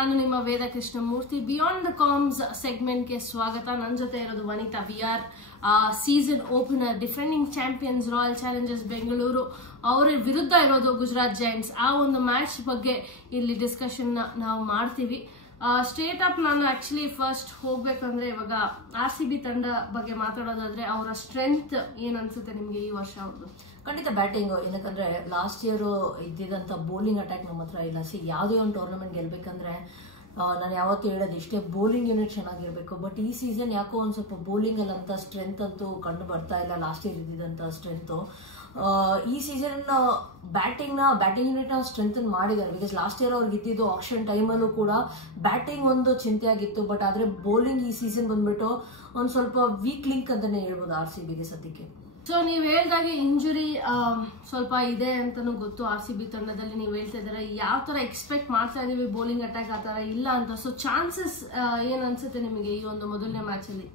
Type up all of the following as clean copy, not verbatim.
ನಾನು ನಿಮ್ಮ Veda Krishnamurthy. Beyond the comms ಸೆಗ್ಮೆಂಟ್ಗೆ ಸ್ವಾಗತ. ನನ್ನ ಜೊತೆ ಇರೋದು Vanitha. We are season opener, defending champions royal challengers Bengaluru ಅವರ ವಿರುದ್ಧ ಇರೋದು ಗುಜರಾತ್ ಜೈಂಟ್ಸ್. ಆ ಒಂದು ಮ್ಯಾಚ್ ಬಗ್ಗೆ ಇಲ್ಲಿ ಡಿಸ್ಕಷನ್ ನಾವು ಮಾಡ್ತೀವಿ. ಸ್ಟೇಟ್ ಅಪ್ ನಾನು ಆಕ್ಚುಲಿ ಫಸ್ಟ್ ಹೋಗ್ಬೇಕಂದ್ರೆ ಇವಾಗ RCB ತಂಡ ಬಗ್ಗೆ ಮಾತಾಡೋದಾದ್ರೆ ಅವರ ಸ್ಟ್ರೆಂತ್ ಏನ್ ಅನ್ಸುತ್ತೆ ನಿಮ್ಗೆ ಈ ವರ್ಷ? ಅವ್ರದ್ದು ಖಂಡಿತ ಬ್ಯಾಟಿಂಗ್. ಏನಕ್ಕಂದ್ರೆ ಲಾಸ್ಟ್ ಇಯರ್ ಇದ್ದಿದ್ದಂತ ಬೌಲಿಂಗ್ ಅಟ್ಯಾಕ್ ನಮ್ಮ ಹತ್ರ ಇಲ್ಲ. ಯಾವುದೇ ಒಂದು ಟೂರ್ನಮೆಂಟ್ ಗೆಲ್ಬೇಕಂದ್ರೆ ನಾನು ಯಾವತ್ತೂ ಹೇಳೋದು ಇಷ್ಟೇ, ಬೌಲಿಂಗ್ ಯೂನಿಟ್ ಚೆನ್ನಾಗಿರ್ಬೇಕು. ಬಟ್ ಈ ಸೀಸನ್ ಯಾಕೋ ಒಂದು ಸ್ವಲ್ಪ ಬೌಲಿಂಗ್ ಅಲ್ಲಿ ಅಂತ ಸ್ಟ್ರೆಂತ್ ಅಂತೂ ಕಂಡು ಬರ್ತಾ ಇಲ್ಲ. ಲಾಸ್ಟ್ ಇಯರ್ ಇದ್ದಿದ್ದಂತ ಸ್ಟ್ರೆಂತ್ ಈ ಸೀಸನ್ ಬ್ಯಾಟಿಂಗ್ ಯೂನಿಟ್ ನ ಸ್ಟ್ರೆಂತ್ ಮಾಡಿದ್ದಾರೆ. ಬಿಕಾಸ್ ಲಾಸ್ಟ್ ಇಯರ್ ಅವ್ರಿಗೆ ಇದ್ದಿದ್ದು ಆಕ್ಷನ್ ಟೈಮಲ್ಲೂ ಕೂಡ ಬ್ಯಾಟಿಂಗ್ ಒಂದು ಚಿಂತೆ ಆಗಿತ್ತು. ಬಟ್ ಆದ್ರೆ ಬೌಲಿಂಗ್ ಈ ಸೀಸನ್ ಬಂದ್ಬಿಟ್ಟು ಒಂದು ಸ್ವಲ್ಪ ವೀಕ್ ಲಿಂಕ್ ಅಂತಾನೆ ಹೇಳ್ಬೋದು RCBಗೆ ಸದ್ಯಕ್ಕೆ. ಸೊ ನೀವು ಹೇಳ್ದಾಗೆ ಇಂಜುರಿ ಸ್ವಲ್ಪ ಇದೆ ಅಂತಾನು ಗೊತ್ತು RCB ತಂಡದಲ್ಲಿ. ನೀವು ಹೇಳ್ತಾ ಇದ್ದಾರೆ ಯಾವ ತರ ಎಕ್ಸ್ಪೆಕ್ಟ್ ಮಾಡ್ತಾ ಇದೀವಿ ಬೌಲಿಂಗ್ ಅಟ್ಯಾಕ್ ಆ ತರ ಇಲ್ಲ ಅಂತ. ಸೊ ಚಾನ್ಸಸ್ ಏನ್ ಅನ್ಸುತ್ತೆ ನಿಮಗೆ ಈ ಒಂದು ಮೊದಲನೇ ಮ್ಯಾಚ್ ಅಲ್ಲಿ?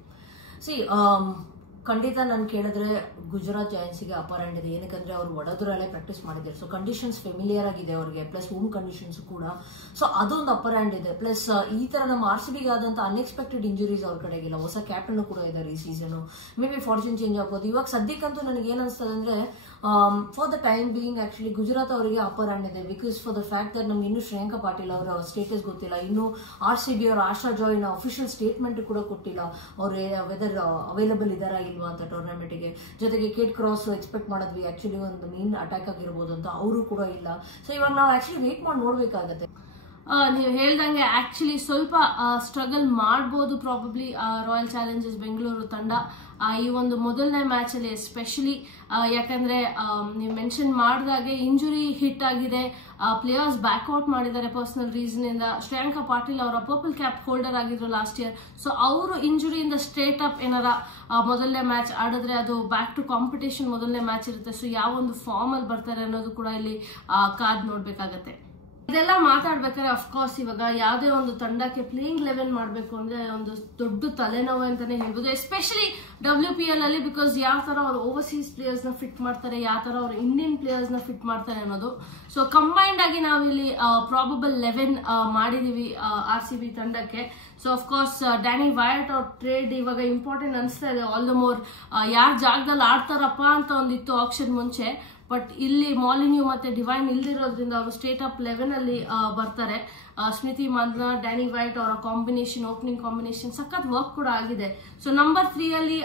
ಖಂಡಿತ ನಾನು ಕೇಳಿದ್ರೆ ಗುಜರಾತ್ ಜಾಯಿಂಟ್ಸ್ಗೆ ಅಪರ್ ಹ್ಯಾಂಡ್ ಇದೆ. ಏನಕ್ಕಂದ್ರೆ ಅವ್ರು ವಡೋದರಲ್ಲೇ ಪ್ರಾಕ್ಟೀಸ್ ಮಾಡಿದ್ದಾರೆ. ಸೊ ಕಂಡೀಷನ್ಸ್ ಫೆಮಿಲಿಯರ್ ಆಗಿದೆ ಅವ್ರಿಗೆ, ಪ್ಲಸ್ ಹೋಮ್ ಕಂಡೀಷನ್ಸ್ ಕೂಡ. ಸೊ ಅದೊಂದು ಅಪರ್ ಹ್ಯಾಂಡ್ ಇದೆ. ಪ್ಲಸ್ ಈ ತರ ನಮ್ಮ RCBಗೆ ಆದಂತ ಅನ್ಎಕ್ಸ್ಪೆಕ್ಟೆಡ್ ಇಂಜುರೀಸ್ ಅವ್ರ ಕಡೆಗಿಲ್ಲ. ಹೊಸ ಕ್ಯಾಪ್ಟನ್ ಕೂಡ ಇದ್ದಾರೆ ಈ season. May be fortune change ಆಗ್ಬೋದು. ಇವಾಗ ಸದ್ಯಕ್ಕಂತೂ ನನಗೆ ಏನ್ ಅನ್ಸ್ತದೆ ಅಂದ್ರೆ for the time being actually Gujarat ಅವರಿಗೆ ಅಪರ್ ಹ್ಯಾಂಡ್ ಇದೆ. Because for the fact that ನಮ್ಗೆ ಇನ್ನೂ ಶ್ರೇಯಾಂಕ ಪಾಟೀಲ್ ಅವರ ಸ್ಟೇಟಸ್ ಗೊತ್ತಿಲ್ಲ. ಇನ್ನು RCB ಅವರ ಆಶಾ ಜಾಯ್ ನ ಅಫಿಷಿಯಲ್ ಸ್ಟೇಟ್ಮೆಂಟ್ ಕೂಡ ಕೊಟ್ಟಿಲ್ಲ ಅವ್ರು ವೆದರ್ ಅವೈಲಬಲ್ ಇದಾರಾ ಇಲ್ವಾ ಅಂತ ಟೂರ್ನಮೆಂಟ್ ಗೆ. ಜೊತೆಗೆ ಕೇಟ್ ಕ್ರಾಸ್ ಎಕ್ಸ್ಪೆಕ್ಟ್ ಮಾಡಿದ್ವಿ ಆಕ್ಚುಲಿ ಒಂದು ಮೇನ್ ಅಟ್ಯಾಕ್ ಆಗಿರ್ಬೋದು ಅಂತ, ಅವರು ಕೂಡ ಇಲ್ಲ. ಸೊ ಇವಾಗ ನಾವು ಆಕ್ಚುಲಿ ವೇಟ್ ಮಾಡಿ ನೋಡ್ಬೇಕಾಗತ್ತೆ. ನೀವು ಹೇಳ್ದಂಗೆ ಆಕ್ಚುಲಿ ಸ್ವಲ್ಪ ಸ್ಟ್ರಗಲ್ ಮಾಡ್ಬೋದು ಪ್ರಾಬಬ್ಲಿ ರಾಯಲ್ ಚಾಲೆಂಜರ್ಸ್ ಬೆಂಗಳೂರು ತಂಡ ಈ ಒಂದು ಮೊದಲನೇ ಮ್ಯಾಚ್ ಅಲ್ಲಿ ಎಸ್ಪೆಷಲಿ. ಯಾಕಂದ್ರೆ ನೀವು ಮೆನ್ಷನ್ ಮಾಡಿದಾಗೆ ಇಂಜುರಿ ಹಿಟ್ ಆಗಿದೆ, ಪ್ಲೇಯರ್ಸ್ ಬ್ಯಾಕ್ಔಟ್ ಮಾಡಿದ್ದಾರೆ ಪರ್ಸನಲ್ ರೀಸನ್ ಇಂದ. ಶ್ರೇಯಾಂಕ ಪಾಟೀಲ್ ಅವರ ಪರ್ಪಲ್ ಕ್ಯಾಪ್ ಹೋಲ್ಡರ್ ಆಗಿದ್ರು ಲಾಸ್ಟ್ ಇಯರ್. ಸೊ ಅವರು ಇಂಜುರಿಯಿಂದ ಸ್ಟ್ರೇಟ್ ಅಪ್ ಏನಾರ ಮೊದಲನೇ ಮ್ಯಾಚ್ ಆಡಿದ್ರೆ ಅದು ಬ್ಯಾಕ್ ಟು ಕಾಂಪಿಟೇಷನ್ ಮೊದಲನೇ ಮ್ಯಾಚ್ ಇರುತ್ತೆ. ಸೊ ಯಾವ ಒಂದು ಫಾರ್ಮ್ ಅಲ್ಲಿ ಬರ್ತಾರೆ ಅನ್ನೋದು ಕೂಡ ಇಲ್ಲಿ ಕಾದ್ ನೋಡ್ಬೇಕಾಗತ್ತೆ. ಇದೆಲ್ಲ ಮಾತಾಡ್ಬೇಕಾದ್ರೆ ಅಫ್ಕೋರ್ಸ್ ಇವಾಗ ಯಾವುದೇ ಒಂದು ತಂಡಕ್ಕೆ ಪ್ಲೇಯಿಂಗ್ 11 ಮಾಡಬೇಕು ಅಂದ್ರೆ ಒಂದು ದೊಡ್ಡ ತಲೆನೋವು ಅಂತಾನೆ ಹೇಳ್ಬೋದು. ಎಸ್ಪೆಷಲಿ WPL ಅಲ್ಲಿ. ಬಿಕಾಸ್ ಯಾವ ತರ ಅವ್ರು ಓವರ್ಸೀಸ್ ಪ್ಲೇಯರ್ಸ್ ನ ಫಿಟ್ ಮಾಡ್ತಾರೆ, ಯಾವ ತರ ಅವ್ರು ಇಂಡಿಯನ್ ಪ್ಲೇಯರ್ಸ್ ನ ಫಿಟ್ ಮಾಡ್ತಾರೆ ಅನ್ನೋದು. ಸೊ ಕಂಬೈನ್ಡ್ ಆಗಿ ನಾವಿಲ್ಲಿ ಪ್ರಾಬಬಲ್ 11 ಮಾಡಿದೀವಿ RCB ತಂಡಕ್ಕೆ. ಸೊ ಅಫ್ಕೋರ್ಸ್ ಡ್ಯಾನಿ ವೈಟ್ ಅವ್ರ ಟ್ರೇಡ್ ಇವಾಗ ಇಂಪಾರ್ಟೆಂಟ್ ಅನಿಸ್ತಾ ಇದೆ. ಆಲ್ ದ ಮೋರ್ ಯಾರ ಜಾಗದಲ್ಲಿ ಆಡ್ತಾರಪ್ಪ ಅಂತ ಒಂದಿತ್ತು ಆಕ್ಷನ್ ಮುಂಚೆ. ಬಟ್ ಇಲ್ಲಿ ಮಾಲಿನ್ಯೂ ಮತ್ತೆ ಡಿವೈನ್ ಇಲ್ದಿರೋದ್ರಿಂದ ಅವರು ಸ್ಟೇಟ್ ಅಪ್ 11 ಅಲ್ಲಿ ಬರ್ತಾರೆ. ಸ್ಮೃತಿ ಮಂದನ, ಡ್ಯಾನಿ ವೈಟ್ ಅವರ ಕಾಂಬಿನೇಷನ್, ಓಪನಿಂಗ್ ಕಾಂಬಿನೇಷನ್ ಸಖತ್ ವರ್ಕ್ ಕೂಡ ಆಗಿದೆ. ಸೊ ನಂಬರ್ 3 ಅಲ್ಲಿ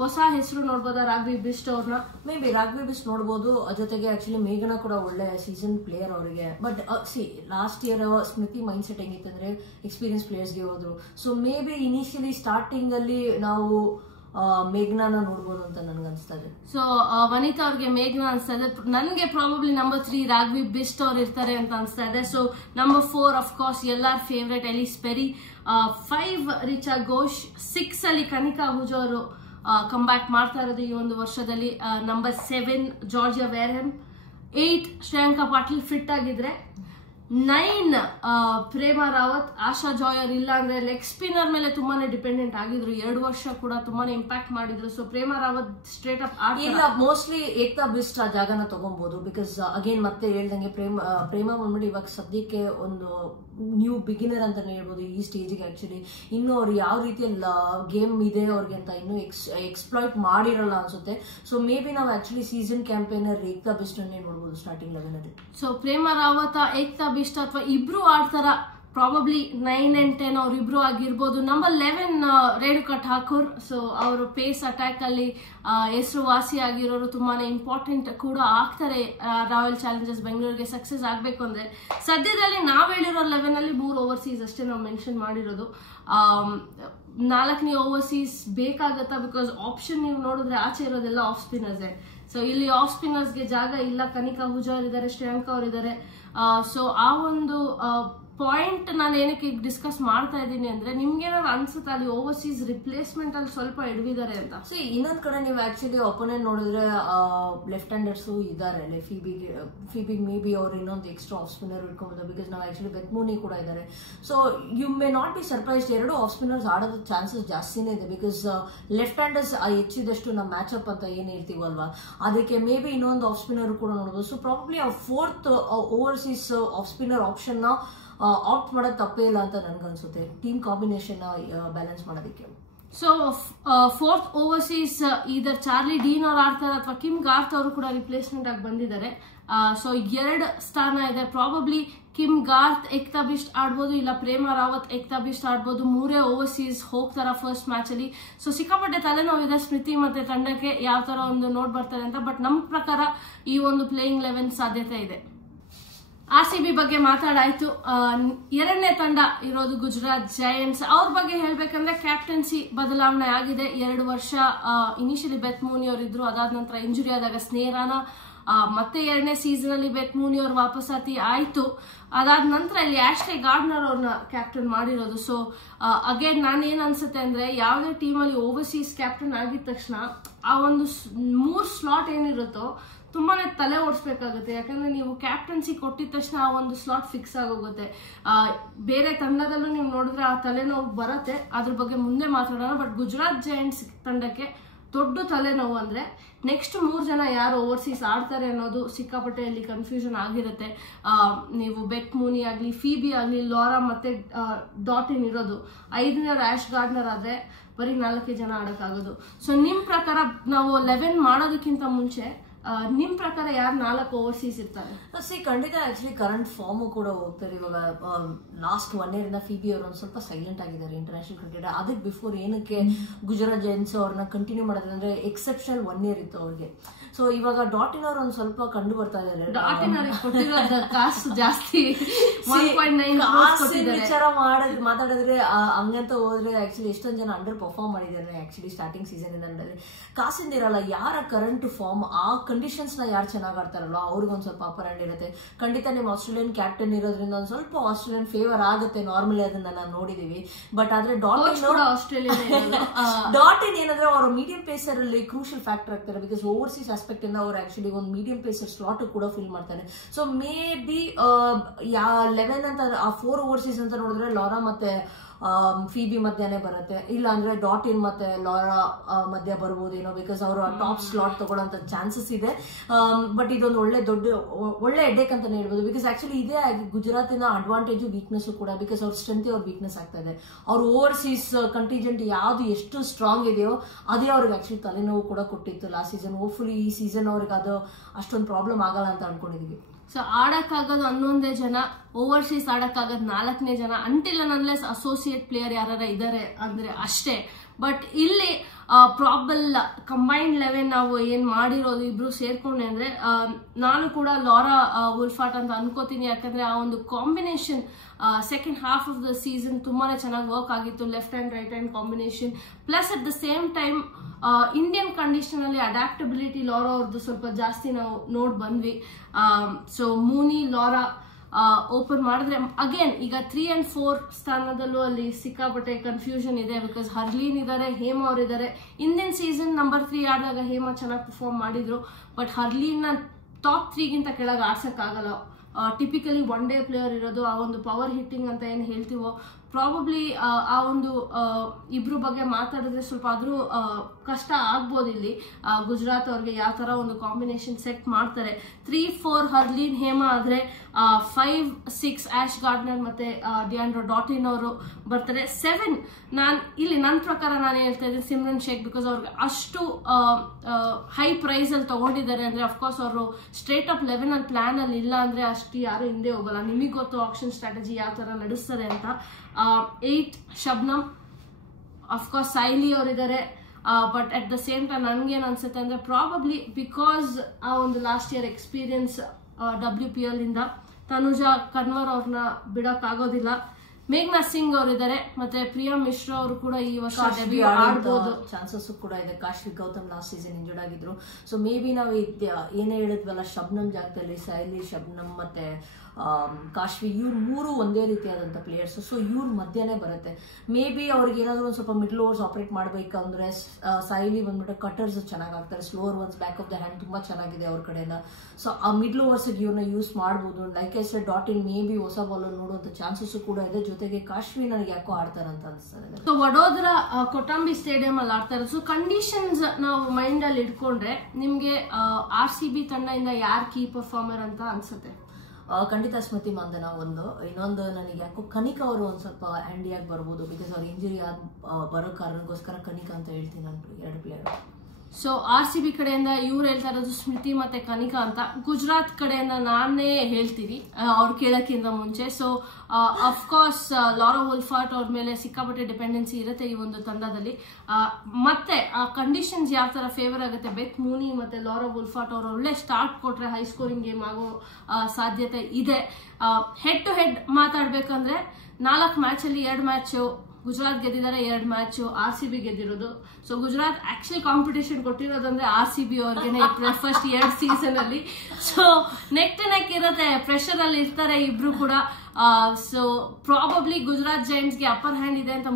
ಹೊಸ ಹೆಸರು ನೋಡ್ಬೋದಾ? ರಾಘವಿ ಬಿಸ್ಟ್ ಅವ್ರನ್ನ ಮೇ ಬಿ ರಾಘವಿ ಬಿಸ್ಟ್ ನೋಡ್ಬೋದು. ಜೊತೆಗೆ ಆಕ್ಚುಲಿ ಮೇಘನಾ ಕೂಡ ಒಳ್ಳೆ ಸೀಸನ್ ಪ್ಲೇಯರ್ ಅವರಿಗೆ. But last year Smriti mind set ಹೆಂಗಿತ್ತಂದ್ರೆ ಎಕ್ಸ್ಪೀರಿಯನ್ಸ್ ಪ್ಲೇಯರ್ಸ್ಗೆ ಹೋದ್ರು. So may be initially starting ಅಲ್ಲಿ ನಾವು ಮೇಘನಾನ ನೋಡ್ಬೋದು ಅಂತ ನನ್ಗೆ ಅನ್ಸ್ತದೆ. ಸೊ ವನಿತಾ ಅವ್ರಿಗೆ ಮೇಘನಾ ಅನ್ಸ್ತಾ ಇದೆ. ನನಗೆ ಪ್ರಾಬಬ್ಲಿ ನಂಬರ್ 3 ರಾಘವಿ ಬಿಸ್ಟ್ ಅವ್ರು ಇರ್ತಾರೆ ಅಂತ ಅನ್ಸ್ತಾ ಇದೆ. ಸೊ ನಂಬರ್ 4 ಅಫ್ಕೋರ್ಸ್ ಎಲ್ಲಾರ್ ಫೇವ್ರೇಟ್ ಎಲಿಸ್ ಪೆರಿ. 5 ರಿಚಾ ಘೋಷ್. 6 ಅಲ್ಲಿ ಕನಿಕಾ ಹುಜಾ ಅವರು ಕಮ್ ಬ್ಯಾಕ್ ಮಾಡ್ತಾ ಇರೋದು ಈ ಒಂದು ವರ್ಷದಲ್ಲಿ. Number 7 Georgia ವೇರ್ಹಮ್. 8 ಶ್ರೇಯಾಂಕ ಪಾಟೀಲ್ ಫಿಟ್ ಆಗಿದ್ರೆ. 9 ಪ್ರೇಮಾ ರಾವತ್. ಆಶಾ ಜಾಯರ್ ಇಲ್ಲ ಅಂದ್ರೆ ಲೆಗ್ ಸ್ಪಿನ್ನರ್ ಮೇಲೆ ತುಂಬಾನೇ ಡಿಪೆಂಡೆಂಟ್ ಆಗಿದ್ರು 2 ವರ್ಷ ಕೂಡ, ತುಂಬಾನೇ ಇಂಪ್ಯಾಕ್ಟ್ ಮಾಡಿದ್ರು. So Prema Rawat straight up ಇಲ್ಲ, ಮೋಸ್ಟ್ಲಿ ಏಕ್ತಾ ಬಿಸ್ಟ್ ಆ ಜಾಗನ ತಗೊಬಹುದು. ಬಿಕಾಸ್ ಅಗೇನ್ ಮತ್ತೆ ಹೇಳ್ದಂಗೆ ಪ್ರೇಮಾ ಬಂದ್ಬಿಟ್ಟು ಇವಾಗ ಸದ್ಯಕ್ಕೆ ಒಂದು ನ್ಯೂ ಬಿಗಿನರ್ ಅಂತಾನೆ ಹೇಳ್ಬೋದು ಈ ಸ್ಟೇಜಿಗೆ. ಆಕ್ಚುಲಿ ಇನ್ನು ಅವ್ರು ಯಾವ ರೀತಿಯಲ್ಲಿ ಗೇಮ್ ಇದೆ ಅವ್ರಿಗೆ ಅಂತ ಇನ್ನೂ ಎಕ್ಸ್ಪ್ಲಾಯ್ಟ್ ಮಾಡಿರಲ್ಲ ಅನ್ಸುತ್ತೆ. ಸೊ ಮೇ ಬಿ ನಾವು actually season campaigner Ekta beast ಅನ್ನೇ ನೋಡ್ಬೋದು ಸ್ಟಾರ್ಟಿಂಗ್ 11 ಅಲ್ಲಿ. ಸೊ ಪ್ರೇಮಾ ರಾವತ್, ಏಕ್ತಾ ಬಿಸ್ಟ್ ಅಥವಾ ಇಬ್ರು ಆಡ್ತಾರ ಪ್ರಾಬಬ್ಲಿ 9 and 10 ಅವ್ರಿಬ್ರು ಆಗಿರ್ಬೋದು. ನಂಬರ್ 11 ರೇಣುಕಾ ಠಾಕೂರ್. ಸೊ ಅವರು ಪೇಸ್ ಅಟ್ಯಾಕ್ ಅಲ್ಲಿ ಹೆಸರುವಾಸಿ ಆಗಿರೋರು, ತುಂಬಾನೇ ಇಂಪಾರ್ಟೆಂಟ್ ಕೂಡ ಆಗ್ತಾರೆ ರಾಯಲ್ ಚಾಲೆಂಜರ್ಸ್ ಬೆಂಗಳೂರಿಗೆ ಸಕ್ಸಸ್ ಆಗ್ಬೇಕು ಅಂದ್ರೆ. ಸದ್ಯದಲ್ಲಿ ನಾವ್ ಹೇಳಿರೋ 11 ಅಲ್ಲಿ 3 ಓವರ್ಸೀಸ್ ಅಷ್ಟೇ ನಾವು ಮೆನ್ಷನ್ ಮಾಡಿರೋದು. 4ನೇ ಓವರ್ಸೀಸ್ ಬೇಕಾಗತ್ತಾ? ಬಿಕಾಸ್ ಆಪ್ಷನ್ ನೀವು ನೋಡಿದ್ರೆ ಆಚೆ ಇರೋದೆಲ್ಲ ಆಫ್ ಸ್ಪಿನ್ನರ್ಸ್. ಸೊ ಇಲ್ಲಿ ಆಫ್ ಸ್ಪಿನ್ನರ್ಸ್ಗೆ ಜಾಗ ಇಲ್ಲ. ಕನಿಕಾ ಹುಜಾ ಇದ್ದಾರೆ, ಶ್ರೇಯಾಂಕ ಅವರಿದ್ದಾರೆ. ಸೊ ಆ ಒಂದು ಪಾಯಿಂಟ್ ನಾನು ಏನಕ್ಕೆ ಡಿಸ್ಕಸ್ ಮಾಡ್ತಾ ಇದ್ದೀನಿ ಅಂದ್ರೆ ನಿಮ್ಗೇನಾದ್ರು ಅನ್ಸುತ್ತೆ ಅಲ್ಲಿ ಓವರ್ಸೀಸ್ ರಿಪ್ಲೇಸ್ಮೆಂಟ್ ಅಲ್ಲಿ ಸ್ವಲ್ಪ ಎಡವಿದ್ದಾರೆ ಅಂತ? ಇನ್ನೊಂದ್ ಕಡೆ ನೀವು ಆಕ್ಚುಲಿ ಒಪೋನೆಂಟ್ ನೋಡಿದ್ರೆ ಲೆಫ್ಟ್ ಹ್ಯಾಂಡರ್ಸ್ ಇದ್ದಾರೆ. ಫೀಬಿಗ್ ಮೇ ಬಿ ಅವ್ರು ಇನ್ನೊಂದು ಎಕ್ಸ್ಟ್ರಾ ಆಫ್ ಸ್ಪಿನ್ನರ್ ಇಟ್ಕೊಬೋದು. ಬಿಕಾಸ್ ನಾವು ಆಕ್ಚುಲಿ ಬೆತ್ಮೂನಿ ಕೂಡ ಇದ್ದಾರೆ. So you may not be surprised. 2 off spinners ಆಡೋದ ಚಾನ್ಸಸ್ ಜಾಸ್ತಿನೇ ಇದೆ. ಬಿಕಾಸ್ ಲೆಫ್ಟ್ ಹ್ಯಾಂಡರ್ಸ್ ಹೆಚ್ಚಿದಷ್ಟು ನಮ್ಮ ಮ್ಯಾಚ್ ಅಪ್ ಅಂತ ಏನ್ ಹೇಳ್ತೀವಲ್ವಾ, ಅದಕ್ಕೆ ಮೇ ಬಿ ಇನ್ನೊಂದು ಆಫ್ ಸ್ಪಿನ್ನರ್ ಕೂಡ ನೋಡಬಹುದು. ಸೊ ಪ್ರಾಬಬ್ಲಿ ಆ 4th overseas off spinner option ನ ಆಪ್ಟ್ ಮಾಡೋದು ತಪ್ಪೇ ಇಲ್ಲ ಅಂತ ನನ್ಗನ್ಸುತ್ತೆ, ಟೀಮ್ ಕಾಂಬಿನೇಷನ್ ಬ್ಯಾಲೆನ್ಸ್ ಮಾಡೋದಕ್ಕೆ. ಸೊ ಫೋರ್ತ್ ಓವರ್ಸೀಸ್ ಇದರ್ ಚಾರ್ಲಿ ಡೀನ್ ಅವ್ರು ಆಡ್ತಾರೆ ಅಥವಾ ಕಿಮ್ ಗಾರ್ತ್ ಅವರು ಕೂಡ ರಿಪ್ಲೇಸ್ಮೆಂಟ್ ಆಗಿ ಬಂದಿದ್ದಾರೆ. ಸೊ 2 ಸ್ಥಾನ ಇದೆ. Probably Kim Garth Ekta beast ಆಡ್ಬೋದು, ಇಲ್ಲ ಪ್ರೇಮ ರಾವತ್ ಏಕ್ತಾ ಬಿಸ್ಟ್ ಆಡ್ಬೋದು. 3 ಓವರ್ಸೀಸ್ ಹೋಗ್ತಾರ ಫಸ್ಟ್ ಮ್ಯಾಚ್ ಅಲ್ಲಿ. ಸೊ ಸಿಕ್ಕಾಪಟ್ಟೆ ತಲೆನೋವಿದೆ ಸ್ಮೃತಿ ಮತ್ತೆ ತಂಡಕ್ಕೆ ಯಾವ ತರ ಒಂದು ನೋಡ್ ಬರ್ತಾರೆ ಅಂತ. ಬಟ್ ನಮ್ಮ ಪ್ರಕಾರ ಈ ಒಂದು ಪ್ಲೇಯಿಂಗ್ 11 ಸಾಧ್ಯತೆ ಇದೆ. RCB ಬಗ್ಗೆ ಮಾತಾಡಾಯ್ತು. 2ನೇ ತಂಡ ಇರೋದು ಗುಜರಾತ್ ಜಯಂಟ್ಸ್. ಅವ್ರ ಬಗ್ಗೆ ಹೇಳ್ಬೇಕಂದ್ರೆ ಕ್ಯಾಪ್ಟನ್ಸಿ ಬದಲಾವಣೆ ಆಗಿದೆ. 2 ವರ್ಷ ಇನಿಷಿಯಲಿ ಬೆತ್ ಮೂನಿ ಅವರು ಇದ್ರು, ಅದಾದ ನಂತರ ಇಂಜುರಿ ಆದಾಗ ಸ್ನೇಹರಾನ, ಮತ್ತೆ 2ನೇ ಸೀಸನ್ ಅಲ್ಲಿ ಬೆತ್ ಮೂನಿ ಅವ್ರು ವಾಪಸಾತಿ ಆಯ್ತು. ಅದಾದ ನಂತರ ಇಲ್ಲಿ ಆಶ್ಲೆ ಗಾರ್ಡ್ನರ್ ಅವ್ರನ್ನ ಕ್ಯಾಪ್ಟನ್ ಮಾಡಿರೋದು. ಸೊ ಅಗೇನ್ ನಾನೇನ್ ಅನ್ಸುತ್ತೆ ಅಂದ್ರೆ ಯಾವುದೇ ಟೀಮ್ ಅಲ್ಲಿ ಓವರ್ಸೀಸ್ ಕ್ಯಾಪ್ಟನ್ ಆಗಿದ ತಕ್ಷಣ ಆ ಒಂದು 3 ಸ್ಲಾಟ್ ಏನಿರುತ್ತೋ ತುಂಬಾನೇ ತಲೆ ಓಡಿಸ್ಬೇಕಾಗುತ್ತೆ. ಯಾಕಂದ್ರೆ ನೀವು ಕ್ಯಾಪ್ಟನ್ಸಿ ಕೊಟ್ಟಿದ ತಕ್ಷಣ ಆ ಒಂದು ಸ್ಲಾಟ್ ಫಿಕ್ಸ್ ಆಗೋಗುತ್ತೆ. ಬೇರೆ ತಂಡದಲ್ಲೂ ನೀವು ನೋಡಿದ್ರೆ ಆ ತಲೆನೋವು ಬರುತ್ತೆ, ಅದ್ರ ಬಗ್ಗೆ ಮುಂದೆ ಮಾತಾಡೋಣ. ಬಟ್ ಗುಜರಾತ್ ಜೈಂಟ್ಸ್ ತಂಡಕ್ಕೆ ದೊಡ್ಡ ತಲೆನೋವು ಅಂದ್ರೆ ನೆಕ್ಸ್ಟ್ 3 ಜನ ಯಾರು ಓವರ್ಸೀಸ್ ಆಡ್ತಾರೆ ಅನ್ನೋದು ಸಿಕ್ಕಾಪಟ್ಟೆ ಅಲ್ಲಿ ಕನ್ಫ್ಯೂಷನ್ ಆಗಿರುತ್ತೆ. ನೀವು ಬೆತ್ ಮೂನಿ ಆಗ್ಲಿ, ಫೀಬಿ ಆಗ್ಲಿ, ಲಾರಾ ಮತ್ತೆ ಡಾಟಿನ್ ಇರೋದು. 5ನೇ ಆಶ್ ಗಾರ್ಡ್ನರ್ ಆದ್ರೆ ಬರೀ 4 ಜನ ಆಡಕ್ಕಾಗೋದು. ಸೊ ನಿಮ್ ಪ್ರಕಾರ ನಾವು 11 ಮಾಡೋದಕ್ಕಿಂತ ಮುಂಚೆ ನಿಮ್ ಪ್ರಕಾರ ಯಾರು 4 ಓವರ್ಸೀಸ್ ಇರ್ತಾರೆ? ಖಂಡಿತ ಆಕ್ಚುಲಿ ಕರೆಂಟ್ ಫಾರ್ಮ್ ಕೂಡ ಹೋಗ್ತಾರೆ. ಇವಾಗ ಲಾಸ್ಟ್ 1 year ಇಂದ ಫೀಬಿ ಅವರು ಒಂದ್ ಸ್ವಲ್ಪ ಸೈಲೆಂಟ್ ಆಗಿದ್ದಾರೆ ಇಂಟರ್ನ್ಯಾಷನಲ್ ಕ್ರಿಕೆಟ್. ಅದಕ್ಕೆ ಬಿಫೋರ್ ಏನಕ್ಕೆ ಗುಜರಾತ್ ಜೈಂಟ್ಸ್ ಅವ್ರನ್ನ ಕಂಟಿನ್ಯೂ ಮಾಡೋದು ಅಂದ್ರೆ ಎಕ್ಸೆಪ್ಷನಲ್ 1 year ಇತ್ತು ಅವ್ರಿಗೆ. ಸೊ ಇವಾಗ ಡಾಟಿನ್ ಅವ್ರು ಒಂದ್ ಸ್ವಲ್ಪ ಕಂಡು ಬರ್ತಾ ಇದಾರೆ. ವಿಚಾರ ಮಾತಾಡಿದ್ರೆ ಹಂಗಂತ ಹೋದ್ರೆ ಆಕ್ಚುಲಿ ಎಷ್ಟೊಂದ್ ಜನ ಅಂಡರ್ ಪರ್ಫಾರ್ಮ್ ಮಾಡಿದ್ದಾರೆ ಆಕ್ಚುಲಿ ಸ್ಟಾರ್ಟಿಂಗ್ ಸೀಸನ್ ಇಂದ. ಕಾಸಿಂದಿರಲ್ಲ, ಯಾರ ಕರೆಂಟ್ ಫಾರ್ಮ್ ಆ ಕಂಡೀಷನ್ಸ್ ನ ಯಾರು ಚೆನ್ನಾಗಿ ಆಡ್ತಾರಲ್ಲ ಅವ್ರಿಗೊಂದ್ ಸ್ವಲ್ಪ ಅಪರ್ ಹ್ಯಾಂಡ್ ಇರುತ್ತೆ. ಖಂಡಿತ ನಿಮ್ ಆಸ್ಟ್ರೇಲಿಯನ್ ಕ್ಯಾಪ್ಟನ್ ಇರೋದ್ರಿಂದ ಒಂದ್ ಸ್ವಲ್ಪ ಆಸ್ಟ್ರೇಲಿಯನ್ ಫೇವರ್ ಆಗುತ್ತೆ, ನಾರ್ಮಲಿ ಅದನ್ನ ನಾವು ನೋಡಿದೀವಿ. ಬಟ್ ಆದ್ರೆ ಡಾಟಿನ್ ಏನಂದ್ರೆ ಅವರು ಮೀಡಿಯಂ ಪೇಸರ್ ಅಲ್ಲಿ ಕ್ರೂಷಿಯಲ್ ಫ್ಯಾಕ್ಟರ್ ಆಗ್ತಾರೆ. ಬಿಕಾಸ್ ಓವರ್ಸೀಸ್ ಆಸ್ಪೆಕ್ಟ್ ಇಂದ ಅವ್ರು ಆಕ್ಚುಲಿ ಒಂದು ಮೀಡಿಯಂ ಪೇಸರ್ ಸ್ಲಾಟ್ ಕೂಡ ಫಿಲ್ ಮಾಡ್ತಾರೆ. ಸೊ ಮೇ ಬಿ 11 ಅಂತ 4 ಓವರ್ಸೀಸ್ ಅಂತ ನೋಡಿದ್ರೆ ಲಾರಾ ಮತ್ತೆ ಫೀಬಿ ಮಧ್ಯನೇ ಬರುತ್ತೆ, ಇಲ್ಲ ಅಂದ್ರೆ ಡಾಟಿನ್ ಮತ್ತೆ ಲಾರಾ ಮಧ್ಯ ಬರ್ಬೋದೇನೋ. ಬಿಕಾಸ್ ಅವರು ಟಾಪ್ ಸ್ಲಾಟ್ ತಗೊಳ್ಳೋಂತ ಚಾನ್ಸಸ್ ಇದೆ. ಬಟ್ ಇದೊಂದು ಒಳ್ಳೆ ಹೆಡ್ಡೇಕ್ ಅಂತಾನೆ ಹೇಳ್ಬೋದು. ಬಿಕಾಸ್ ಆಕ್ಚುಲಿ ಇದೇ ಗುಜರಾತಿನ ಅಡ್ವಾಂಟೇಜು ವೀಕ್ನೆಸ್ ಕೂಡ. ಬಿಕಾಸ್ ಅವ್ರ ಸ್ಟ್ರೆಂತ್ ಅವ್ರ ವೀಕ್ನೆಸ್ ಆಗ್ತಾ ಇದೆ. ಅವ್ರ ಓವರ್ಸೀಸ್ ಕಂಟಿಂಜೆಂಟ್ ಯಾವ್ದು ಎಷ್ಟು ಸ್ಟ್ರಾಂಗ್ ಇದೆಯೋ ಅದೇ ಅವ್ರಿಗೆ ಆಕ್ಚುಲಿ ತಲೆನೋವು ಕೂಡ ಕೊಟ್ಟಿತ್ತು ಲಾಸ್ಟ್ ಸೀಸನ್. ಹೋಪ್ಫುಲಿ ಈ ಸೀಸನ್ ಅವ್ರಿಗೆ ಅದು ಅಷ್ಟೊಂದು ಪ್ರಾಬ್ಲಮ್ ಆಗಲ್ಲ ಅಂತ ಅನ್ಕೊಂಡಿದೀವಿ. ಸೊ ಆಡಕ್ಕಾಗೋದು 11 ಜನ, ಓವರ್ಸೀಸ್ ಆಡಕ್ಕಾಗೋದು 4 ಜನ, ಅಂಟಿಲ್ ಅನ್ಲೆಸ್ ಅಸೋಸಿಯೇಟ್ ಪ್ಲೇಯರ್ ಯಾರ ಇದ್ದಾರೆ ಅಂದ್ರೆ ಅಷ್ಟೇ. ಬಟ್ ಇಲ್ಲಿ ಪ್ರಾಬಲ್ ಕಂಬೈನ್ಡ್ 11 ನಾವು ಏನ್ ಮಾಡಿರೋದು ಇಬ್ರು ಸೇರ್ಕೊಂಡೆ ಅಂದ್ರೆ ನಾನು ಕೂಡ ಲಾರಾ ವುಲ್ಫಾಟ್ ಅಂತ ಅನ್ಕೋತೀನಿ. ಯಾಕಂದ್ರೆ ಆ ಒಂದು combination second half of the season ತುಂಬಾನೇ ಚೆನ್ನಾಗಿ ವರ್ಕ್ ಆಗಿತ್ತು, left hand right hand combination. Plus at the same time Indian condition ಅಲ್ಲಿ ಅಡ್ಯಾಪ್ಟಬಿಲಿಟಿ ಲಾರಾ ಅವ್ರದ್ದು ಸ್ವಲ್ಪ ಜಾಸ್ತಿ ನಾವು ನೋಡ್ ಬಂದ್ವಿ. ಸೊ ಮೂನಿ ಲಾರಾ ಓಪನ್ ಮಾಡಿದ್ರೆ ಅಗೇನ್ ಈಗ 3 and 4 ಸ್ಥಾನದಲ್ಲೂ ಅಲ್ಲಿ ಸಿಕ್ಕಾಪಟ್ಟೆ ಕನ್ಫ್ಯೂಷನ್ ಇದೆ. ಬಿಕಾಸ್ ಹರ್ಲೀನ್ ಇದಾರೆ, ಹೇಮಾ ಅವರಿದ್ದಾರೆ. ಇಂದಿನ ಸೀಸನ್ ನಂಬರ್ 3 ಆಡಿದಾಗ ಹೇಮಾ ಚೆನ್ನಾಗಿ ಪರ್ಫಾರ್ಮ್ ಮಾಡಿದ್ರು. ಬಟ್ ಹರ್ಲೀನ್ ಟಾಪ್ 3 ಗಿಂತ ಕೆಳಗೆ ಆಡ್ಸಕ್ಕಾಗಲ್ಲ. ಟಿಪಿಕಲಿ 1 day ಪ್ಲೇಯರ್ ಇರೋದು. ಆ ಒಂದು ಪವರ್ ಹಿಟ್ಟಿಂಗ್ ಅಂತ ಏನು ಹೇಳ್ತೀವೋ ಪ್ರಾಬಬ್ಲಿ ಆ ಒಂದು ಇಬ್ರು ಬಗ್ಗೆ ಮಾತಾಡಿದ್ರೆ ಸ್ವಲ್ಪ ಆದ್ರೂ ಕಷ್ಟ ಆಗ್ಬೋದು ಇಲ್ಲಿ ಗುಜರಾತ್ ಅವ್ರಿಗೆ ಯಾವ ತರ ಒಂದು ಕಾಂಬಿನೇಷನ್ ಸೆಟ್ ಮಾಡ್ತಾರೆ. 3-4 ಹರ್ಲೀನ್ ಹೇಮಾ ಆದ್ರೆ 5-6 ಆಶ್ ಗಾರ್ಡ್ನರ್ ಮತ್ತೆ ಡಿಯಾಂಡ್ರೋ ಡಾಟಿನ್ ಅವರು ಬರ್ತಾರೆ. 7 ಇಲ್ಲಿ ನನ್ನ ಪ್ರಕಾರ ನಾನು ಹೇಳ್ತಾ ಇದ್ದೀನಿ ಸಿಮ್ರನ್ ಶೇಖ್. ಬಿಕಾಸ್ ಅವ್ರಿಗೆ ಅಷ್ಟು ಹೈ ಪ್ರೈಸ್ ಅಲ್ಲಿ ತಗೊಂಡಿದ್ದಾರೆ ಅಂದ್ರೆ ಅಫ್ಕೋರ್ಸ್ ಅವರು ಸ್ಟ್ರೇಟ್ ಅಪ್ 11 ಅಲ್ಲಿ ಪ್ಲಾನ್ ಅಲ್ಲಿ ಇಲ್ಲ ಅಂದ್ರೆ ಅಷ್ಟು ಯಾರು ಹಿಂದೆ ಹೋಗಲ್ಲ. ನಿಮಗೆ ಗೊತ್ತು ಆಪ್ಷನ್ ಸ್ಟ್ರಾಟಜಿ ಯಾವ ತರ ನಡೆಸ್ತಾರೆ ಅಂತ. 8 ಶಬ್ನಮ್, ಅಫ್ಕೋರ್ಸ್ ಸೈಲಿ ಅವರಿದ್ದಾರೆ. But at the same time ನನ್ಗೇನು ಅನ್ಸುತ್ತೆ ಅಂದ್ರೆ ಪ್ರಾಬಬ್ಲಿ ಬಿಕಾಸ್ ಆ ಒಂದು ಲಾಸ್ಟ್ ಇಯರ್ ಎಕ್ಸ್ಪೀರಿಯನ್ಸ್ WPL ಇಂದ ತನುಜಾ ಕನ್ವರ್ ಅವ್ರನ್ನ ಬಿಡಕ್ ಆಗೋದಿಲ್ಲ. ಮೇಘ್ನಾ ಸಿಂಗ್ ಅವರಿದ್ದಾರೆ, ಮತ್ತೆ ಪ್ರಿಯಾ ಮಿಶ್ರಾ ಅವರು ಕೂಡ ಈ ವರ್ಷ ಆಡ್ಬೋದು ಚಾನ್ಸಸ್ ಕೂಡ ಇದೆ. Kashvi Gautam last season injured ಆಗಿದ್ರು. ಸೊ ಮೇ ಬಿ ನಾವು ಏನೇ ಹೇಳಿದ್ವಲ್ಲ ಶಬ್ನಮ್ ಜಾಗದಲ್ಲಿ ಸೈಲಿ, ಶಬ್ನಮ್ ಮತ್ತೆ ಕಾಶ್ವಿ ಇವ್ರು 3 ಒಂದೇ ರೀತಿಯಾದಂಥ ಪ್ಲೇಯರ್ಸ್. ಸೊ ಇವ್ರ ಮಧ್ಯನೇ ಬರುತ್ತೆ. ಮೇ ಬಿ ಅವ್ರಿಗೆ ಏನಾದ್ರು ಒಂದು ಸ್ವಲ್ಪ ಮಿಡ್ಲ್ ಓವರ್ಸ್ ಆಪರೇಟ್ ಮಾಡ್ಬೇಕಂದ್ರೆ ಸೈಲಿ ಬಂದ್ಬಿಟ್ಟು ಕಟರ್ಸ್ ಚೆನ್ನಾಗಿ ಆಗ್ತಾರೆ, slower ones back of the hand ತುಂಬಾ ಚೆನ್ನಾಗಿದೆ ಅವ್ರ ಕಡೆಯಿಂದ. ಸೊ ಆ ಮಿಡ್ಲ್ ಓವರ್ಸ್ ಇವ್ರನ್ನ ಯೂಸ್ ಮಾಡ್ಬೋದು. Like I said Dottin may be ಹೊಸ ಬಾಲ್ ನೋಡುವಂತ ಚಾನ್ಸಸ್ ಕೂಡ ಇದೆ. ಜೊತೆಗೆ ಕಾಶ್ವಿ ನನಗೆ ಯಾಕೋ ಆಡ್ತಾರಂತ ಅನ್ಸ್ತದೆ. ಸೊ ವಡೋದರ ಕೊಟಂಬಿ ಸ್ಟೇಡಿಯಂ ಅಲ್ಲಿ ಆಡ್ತಾರೆ. ಸೊ ಕಂಡೀಷನ್ಸ್ ನಾವು ಮೈಂಡ್ ಅಲ್ಲಿ ಇಟ್ಕೊಂಡ್ರೆ ನಿಮ್ಗೆ RCB ತಂಡದಿಂದ ಯಾರು ಕೀ ಪರ್ಫಾರ್ಮರ್ ಅಂತ ಅನ್ಸುತ್ತೆ? ಖಂಡಿತ ಸ್ಮೃತಿ ಮಂದನ ಒಂದು. ಇನ್ನೊಂದು ನನಗೆ ಯಾಕೋ ಕನಿಕಾ ಅವರು ಒಂದು ಸ್ವಲ್ಪ ಹ್ಯಾಂಡಿಯಾಗಿ ಬರ್ಬೋದು, ಬಿಕಾಸ್ ಅವ್ರ ಇಂಜುರಿ ಬರೋ ಕಾರಣಕ್ಕೋಸ್ಕರ ಕನಿಕಾ ಅಂತ ಹೇಳ್ತೀನಿ ನಾನು, 2 ಪ್ಲೇಯರ್. ಸೊ RCB ಕಡೆಯಿಂದ ಇವ್ರು ಹೇಳ್ತಾ ಇರೋದು ಸ್ಮೃತಿ ಮತ್ತೆ ಕನಿಕಾ ಅಂತ. ಗುಜರಾತ್ ಕಡೆಯಿಂದ ನಾನೇ ಹೇಳ್ತೀನಿ ಅವ್ರು ಕೇಳಕ್ಕಿಂತ ಮುಂಚೆ. ಸೊ ಅಫ್ಕೋರ್ಸ್ ಲಾರಾ ವುಲ್ಫಾರ್ಟ್ ಅವ್ರ ಮೇಲೆ ಸಿಕ್ಕಾಪಟ್ಟೆ ಡಿಪೆಂಡೆನ್ಸಿ ಇರುತ್ತೆ ಈ ಒಂದು ತಂಡದಲ್ಲಿ. ಮತ್ತೆ ಕಂಡೀಷನ್ಸ್ ಯಾವ ತರ ಫೇವರ್ ಆಗುತ್ತೆ, ಬೆತ್ ಮೂನಿ ಮತ್ತೆ ಲಾರಾ ವುಲ್ಫಾರ್ಟ್ ಅವರು ಒಳ್ಳೆ ಸ್ಟಾರ್ಟ್ ಕೊಟ್ರೆ ಹೈ ಸ್ಕೋರಿಂಗ್ ಗೇಮ್ ಆಗೋ ಸಾಧ್ಯತೆ ಇದೆ. ಹೆಡ್ ಟು ಹೆಡ್ ಮಾತಾಡ್ಬೇಕಂದ್ರೆ 4 ಮ್ಯಾಚಲ್ಲಿ 2 ಮ್ಯಾಚ್ ಗುಜರಾತ್ ಗೆದ್ದಿದ್ದಾರೆ, 2 ಮ್ಯಾಚ್ RCB ಗೆದ್ದಿರೋದು. ಸೊ ಗುಜರಾತ್ ಆಕ್ಚುಲಿ ಕಾಂಪಿಟೇಷನ್ ಕೊಟ್ಟಿರೋದಂದ್ರೆ RCB ಅವ್ರಿಗೆ ಫಸ್ಟ್ 2 ಸೀಸನ್ ಅಲ್ಲಿ. ಸೊ ನೆಕ್ ಟು ನೆಕ್ ಇರುತ್ತೆ, ಪ್ರೆಷರ್ ಅಲ್ಲಿ ಇರ್ತಾರೆ ಇಬ್ರು ಕೂಡ. ಸೊ ಪ್ರಾಬಬ್ಲಿ ಗುಜರಾತ್ ಜೈಂಟ್ಸ್ಗೆ ಅಪ್ಪರ್ ಹ್ಯಾಂಡ್ ಇದೆ ಅಂತ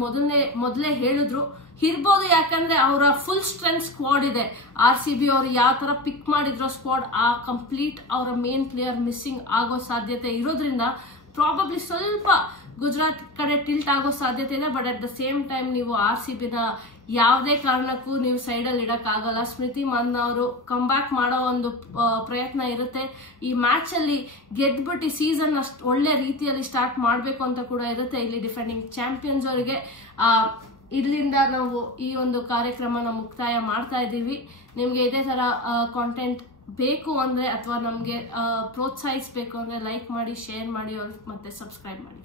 ಮೊದಲೇ ಹೇಳಿದ್ರು, ಇರ್ಬೋದು. ಯಾಕಂದ್ರೆ ಅವರ ಫುಲ್ ಸ್ಟ್ರೆಂತ್ ಸ್ಕ್ವಾಡ್ ಇದೆ. RCB ಅವರು ಯಾವ ತರ ಪಿಕ್ ಮಾಡಿದ್ರು ಸ್ಕ್ವಾಡ್, ಆ ಕಂಪ್ಲೀಟ್ ಅವರ ಮೇನ್ ಪ್ಲೇಯರ್ ಮಿಸ್ಸಿಂಗ್ ಆಗೋ ಸಾಧ್ಯತೆ ಇರೋದ್ರಿಂದ ಪ್ರಾಬಬ್ಲಿ ಸ್ವಲ್ಪ ಗುಜರಾತ್ ಕಡೆ ಟಿಲ್ಟ್ ಆಗೋ ಸಾಧ್ಯತೆ ಇದೆ. But at the same time ನೀವು RCBನ ಯಾವುದೇ ಕಾರಣಕ್ಕೂ ನೀವು ಸೈಡಲ್ಲಿ ಇಡಕ್ಕಾಗಲ್ಲ. ಸ್ಮೃತಿ ಮಂದನ ಅವರು ಕಮ್ ಬ್ಯಾಕ್ ಮಾಡೋ ಒಂದು ಪ್ರಯತ್ನ ಇರುತ್ತೆ. ಈ ಮ್ಯಾಚ್ ಅಲ್ಲಿ ಗೆದ್ಬಿಟ್ಟು ಸೀಸನ್ ಅಷ್ಟು ಒಳ್ಳೆ ರೀತಿಯಲ್ಲಿ ಸ್ಟಾರ್ಟ್ ಮಾಡಬೇಕು ಅಂತ ಕೂಡ ಇರುತ್ತೆ ಇಲ್ಲಿ ಡಿಫೆಂಡಿಂಗ್ ಚಾಂಪಿಯನ್ಸ್ ಅವರಿಗೆ. ಇಲ್ಲಿಂದ ನಾವು ಈ ಒಂದು ಕಾರ್ಯಕ್ರಮನ ಮುಕ್ತಾಯ ಮಾಡ್ತಾ ಇದ್ದೀವಿ. ನಿಮ್ಗೆ ಇದೇ ತರ ಕಾಂಟೆಂಟ್ ಬೇಕು ಅಂದ್ರೆ ಅಥವಾ ನಮ್ಗೆ ಪ್ರೋತ್ಸಾಹಿಸಬೇಕು ಅಂದ್ರೆ ಲೈಕ್ ಮಾಡಿ, ಶೇರ್ ಮಾಡಿ ಮತ್ತೆ ಸಬ್ಸ್ಕ್ರೈಬ್ ಮಾಡಿ.